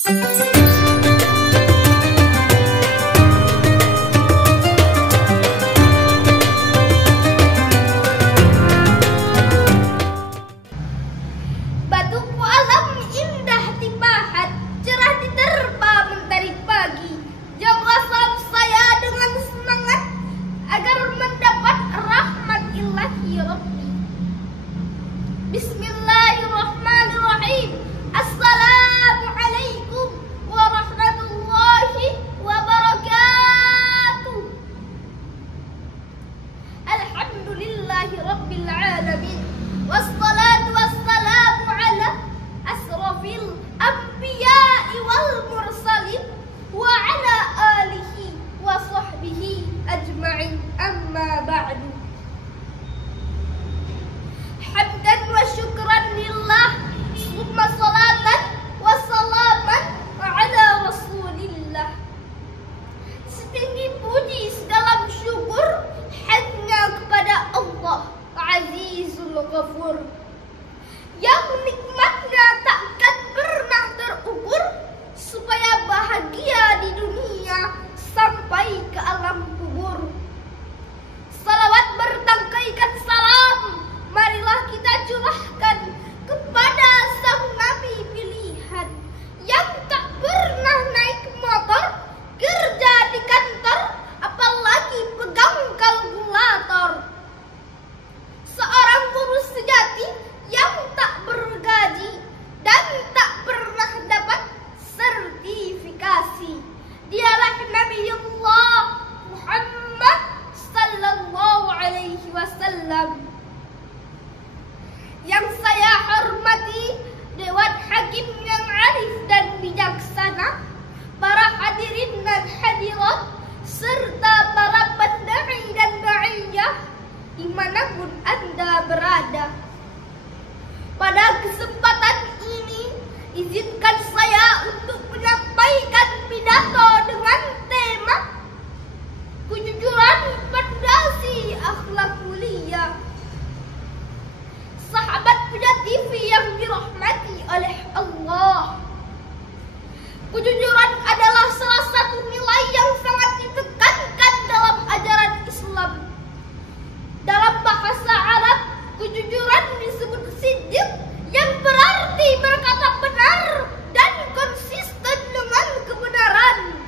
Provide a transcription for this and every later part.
Batuku alam indah tipahat, cerah diterpa mentari pagi. Jawablah salam saya dengan semangat agar mendapat rahmat ilahi Rabbi. Bismillahirrahmanirrahim. Assalamualaikum warahmatullahi wabarakatuh. Alhamdulillahi rabbil alamin. Wassalatu wassalamu ala asrafil anbiya'i wal mursalin wa ala alihi wa sahbihi ajma'in, amma ba'du. Hamdan wa syukran lillah, summa salatan wa salaman ala rasulillah. Setinggi puji sedalam syukur hanya kepada Allah Azizul Ghafur, yang nikmatnya takkan pernah terukur, supaya bahagia di dunia sampai ke alam kubur. Salawat bertangkaikan salam marilah kita curahkan kepada sang nabi pilihan, yang tak pernah naik motor, kerja di kantor, apalagi pegang kalkulator. Seorang guru sejati yang tak bergaji dan tak pernah dapat sertifikasi. Dialah Nabiullah Muhammad sallallahu alaihi wasallam. Yang saya hormati Dewan Hakim yang arif dan bijaksana, para hadirin dan hadirat, serta para pendai dan da'iyah dimanapun Anda berada. Pada kesempatan ini, izinkan saya untuk menyampaikan pidato dengan tema kejujuran fondasi akhlak mulia. Sahabat Puja TV yang dirahmati oleh Allah, kejujuran adalah salah satu nilai yang sangat ditekankan dalam ajaran Islam. Dalam bahasa Arab, kejujuran disebut siddiq, yang berarti berkata benar dan konsisten dengan kebenaran.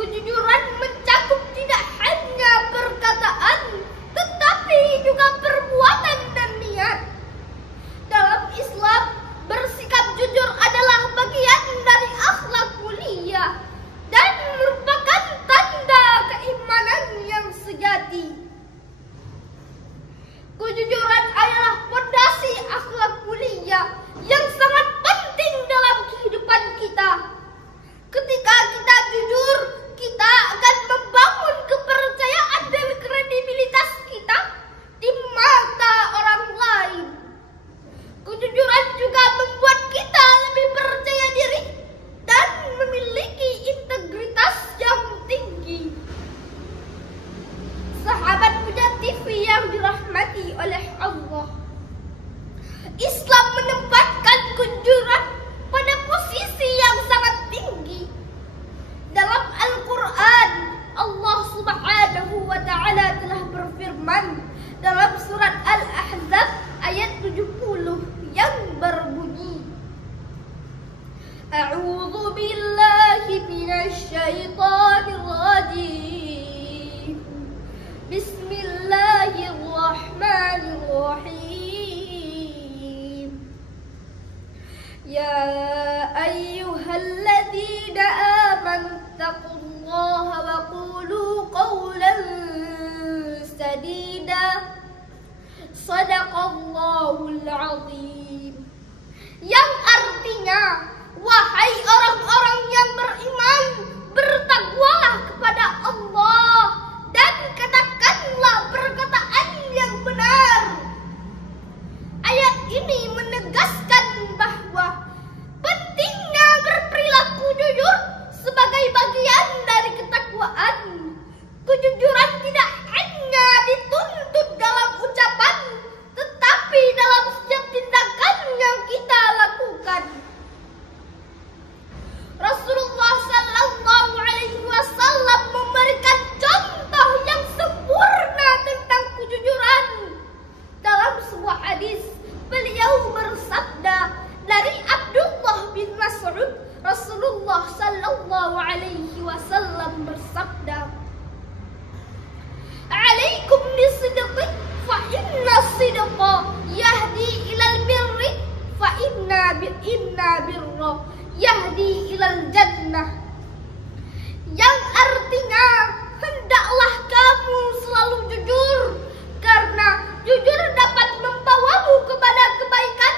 Kejujuran mencakup tidak hanya perkataan, tetapi juga perbuatan dan niat. Dalam Islam, bersikap jujur adalah bagian dari akhlak mulia dan merupakan tanda keimanan yang sejati. Kejujuran adalah fondasi akhlak mulia yang sangat penting dalam kehidupan kita. Ketika kita jujur, kita akan membangun kepercayaan dan kredibilitas kita di mata orang lain. Kejujuran juga membuat kita lebih percaya diri dan memiliki integritas yang tinggi. Sahabat Puja TV yang dirahmati oleh Allah, Islam menempatkan kejujuran pada posisi yang sangat tinggi. Dalam Al-Quran, Allah Subhanahu wa Ta'ala telah berfirman dalam surat Al-Ahzab ayat 70 yang berbunyi, A'udzu billahi minasy syaithanir rajim. Bismillahirrahmanirrahim. Ya ayyuhalladzina amanu taqullaha wa qulu qawlan sadida. Shadaqallahul azim. Yang artinya, wahai orang-orang yang beriman, bertakwalah kepada Allah dan katakanlah perkataan yang benar. Ayat ini menegaskan bahwa pentingnya berperilaku jujur sebagai bagian dari ketakwaan. Kejujuran tidak hanya dituntut dalam ucapan, tetapi dalam setiap tindakan yang kita lakukan. Rasulullah sallallahu alaihi wasallam bersabda, "Alaikum bisidqi fa inna sidqa yahdi ilal birri fa inna birra yahdi ilal jannah." Yang artinya, hendaklah kamu selalu jujur, karena jujur dapat membawamu kepada kebaikan,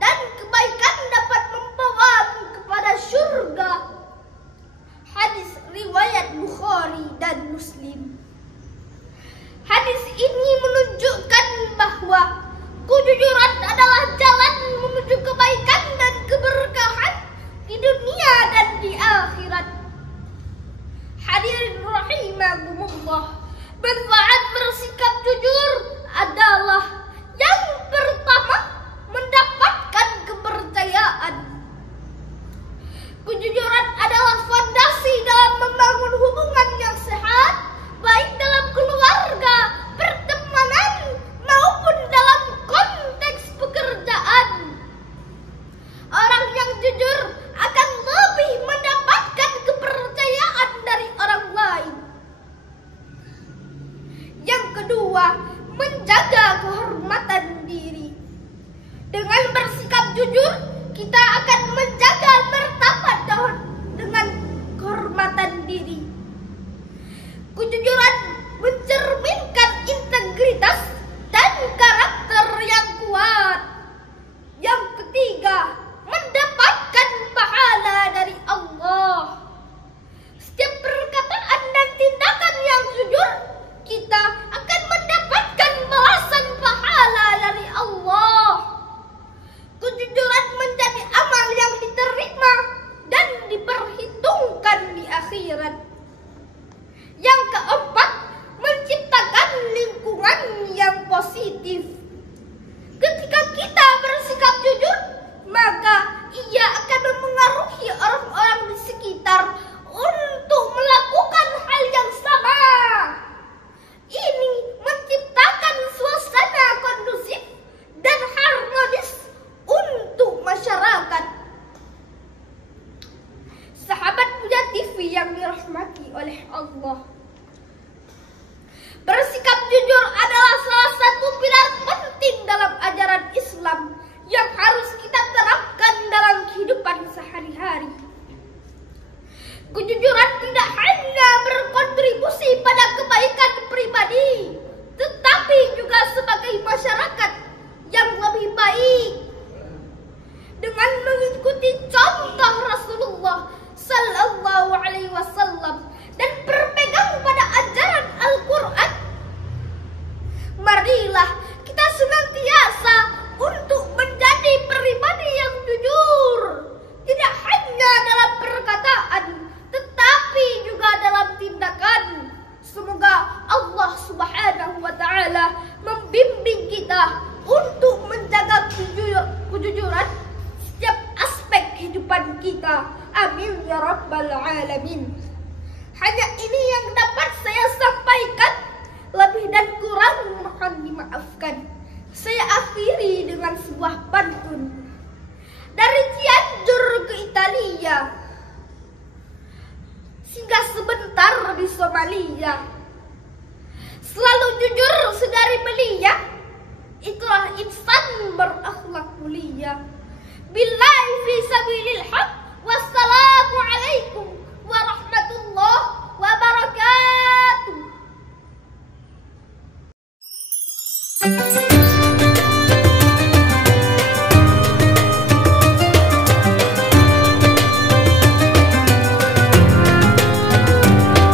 dan kebaikan dapat membawamu kepada surga. Hadis riwayat Bukhari dan Muslim. Hadis ini menunjukkan bahwa kejujuran adalah jalan menuju kebaikan dan keberkahan di dunia dan di akhirat. Hadirin rahimakumullah, manfaat bersikap jujur adalah yang pertama, mendapatkan kepercayaan. Kejujuran adalah fondasi dalam membangun hubungan yang sehat, baik dalam keluarga, pertemanan, maupun dalam konteks pekerjaan. Orang yang jujur akan lebih mendapatkan kepercayaan dari orang lain. Yang kedua, menjaga kehormatan diri. Dengan bersikap jujur, kita akan menjaga martabat dengan kehormatan diri. Kejujuran mencerminkan integritas dan karakter yang kuat. Yang ketiga, mendapatkan pahala dari Allah. Setiap perkataan dan tindakan yang jujur, kita akan mendapatkan balasan pahala dari Allah. Kejujuran menjadi amal yang diterima dan diperhitungkan di akhirat. Yang keempat, menciptakan lingkungan yang positif. Ketika kita bersikap jujur, maka ia akan memengaruhi orang-orang di sekitar untuk melakukan hal yang sama. Ini menciptakan suasana kondusif dan harmonis untuk masyarakat. Sahabat Muda TV yang dirahmati oleh Allah, bersikap jujur adalah salah satu pilar penting dalam ajaran Islam yang harus kita terapkan dalam kehidupan sehari-hari. Kejujuran tidak hanya berkontribusi pada kebaikan pribadi, tetapi juga sebagai masyarakat yang lebih baik. Dengan mengikuti contoh Rasulullah sallallahu alaihi wasallam dan berpegang pada ajaran Al-Quran, marilah kita senantiasa untuk menjadi pribadi yang jujur, tidak hanya dalam perkataan, tetapi juga dalam tindakan. Semoga Allah Subhanahu wa Ta'ala membimbing kita untuk menjaga kejujuran setiap aspek kehidupan kita. Amin ya rabbal alamin. Hanya ini yang dapat saya sampaikan, lebih dan kurang mohon dimaafkan. Saya akhiri dengan sebuah pantun. Dari Cianjur ke Italia, singgah sebentar di Somalia.